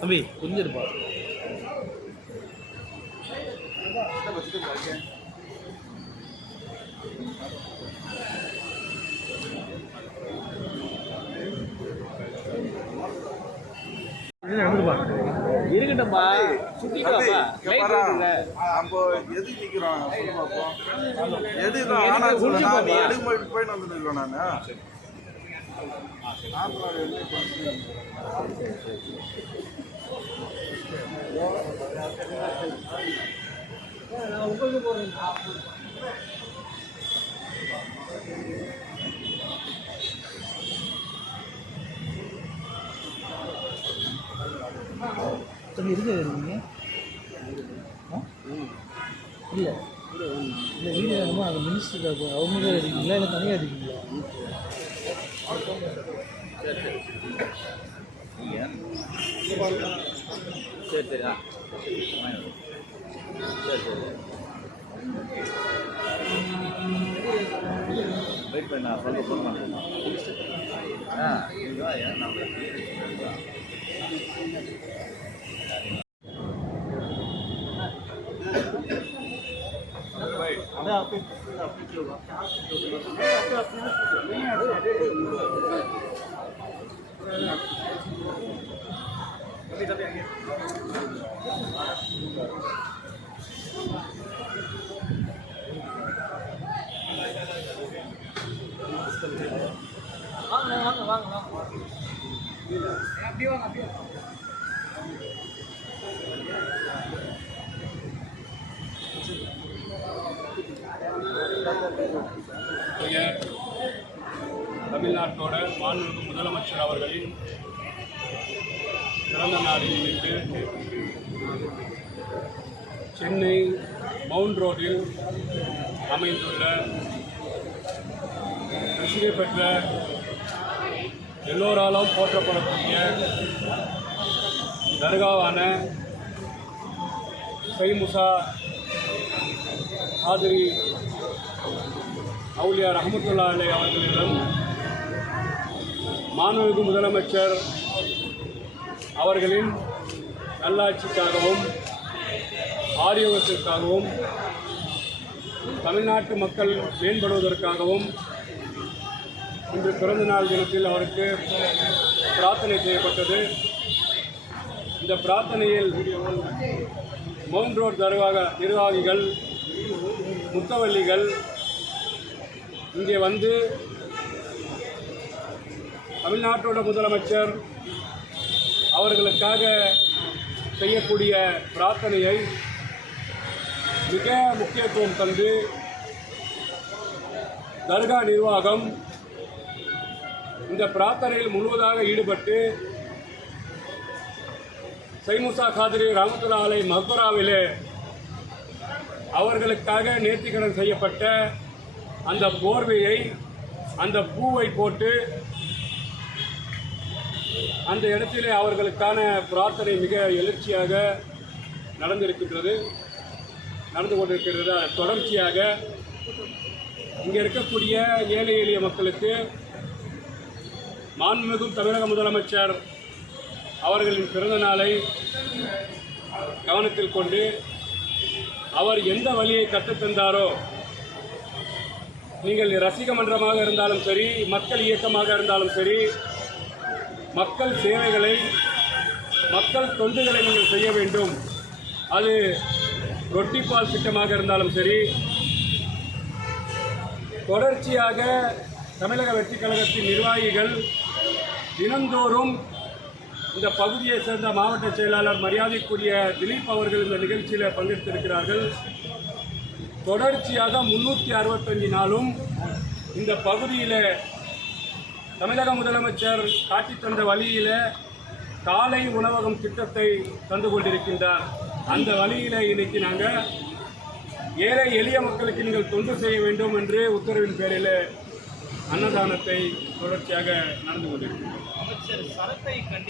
தம்பி கொஞ்சம் இருப்பா. இருக்கட்டும்பா, சுத்திக்கலாம்ப்பா. நம்ம எது நிக்கிறோம் எது எடுக்க போயிட்டு வந்து நிற்கிறோம். நான் உங்களுக்கு போறேன். தம்பி இருக்கு நீங்கள் இல்லை இல்லை வீடு வேணுமா? அந்த மினிஸ்டர் அவங்க தான் இருக்கீங்களா இல்லை தனியாக இருக்கீங்களா? சரி சரி ஆ சரி சரி வெயிட் பண்ண ஃபோன் பண்ணுறேன். ஆ இதுதான் ஏன் நம்மளுக்கு தமிழ்நாட்டோட மாண்புமிகு முதலமைச்சர் அவர்களின் பிறந்த நாளை முன்னிட்டு சென்னை மவுண்ட் ரோட்டில் அமைந்துள்ள பிரசித்தி பெற்ற எல்லோராலும் போற்றப்படக்கூடிய தர்காவான சைமுசா காதிரி அவுலியா ரஹமத்துல்லாஹி அலைஹி அவர்களிடம் மாண்புமிகு முதலமைச்சர் அவர்களின் நல்லாட்சிக்காகவும் ஆரோக்கியத்திற்காகவும் தமிழ்நாட்டு மக்கள் மேம்படுவதற்காகவும் இன்று பிறந்தநாள் தினத்தில் அவருக்கு பிரார்த்தனை செய்யப்பட்டது. இந்த பிரார்த்தனையில் மவுண்ட் ரோட் நிர்வாகிகள் முத்தவல்லிகள் இங்கே வந்து தமிழ்நாட்டோட முதலமைச்சர் அவர்களுக்காக செய்யக்கூடிய பிரார்த்தனையை மிக முக்கியத்துவம் தந்து தர்கா நிர்வாகம் இந்த பிரார்த்தனையில் முழுவதாக ஈடுபட்டு சைமுசா காதிரி ரஹமத்துல்லாஹி அலைஹி மக்பராவிலே அவர்களுக்காக நேர்த்திக்கடன் செய்யப்பட்ட அந்த போர்வையை அந்த பூவை போட்டு அந்த இடத்திலே அவர்களுக்கான பிரார்த்தனை மிக எழுச்சியாக நடந்து கொண்டிருக்கிறது. தொடர்ச்சியாக இங்கே இருக்கக்கூடிய ஏழை எளிய மக்களுக்கு மாண்புமிகு தமிழக முதலமைச்சர் அவர்களின் பிறந்த நாளை கவனத்தில் கொண்டு அவர் எந்த வழியை கற்றுத்தந்தாரோ, நீங்கள் ரசிக மன்றமாக இருந்தாலும் சரி, மக்கள் இயக்கமாக இருந்தாலும் சரி, மக்கள் சேவைகளை மக்கள் தொண்டுகளை நீங்கள் செய்ய வேண்டும். அது ரொட்டிப்பால் திட்டமாக இருந்தாலும் சரி, தொடர்ச்சியாக தமிழக வெற்றிக் கழகத்தின் நிர்வாகிகள் தினந்தோறும் இந்த பகுதியை சேர்ந்த மாவட்ட செயலாளர் மரியாதைக்குரிய திலீப் அவர்கள் இந்த நிகழ்ச்சியில் பங்கெடுத்திருக்கிறார்கள். தொடர்ச்சியாக 365 நாளும் இந்த பகுதியில் தமிழக முதலமைச்சர் காட்டி தந்த வழியில் காலை உணவகம் திட்டத்தை தந்து கொண்டிருக்கின்றார். அந்த வழியில் இன்னைக்கு நாங்கள் ஏழை எளிய மக்களுக்கு நீங்கள் தொண்டு செய்ய வேண்டும் என்று உத்தரவின் பேரில் அன்னதானத்தை தொடர்ச்சியாக நடந்து கொண்டிருக்கிறோம். அமைச்சர் சரத்தை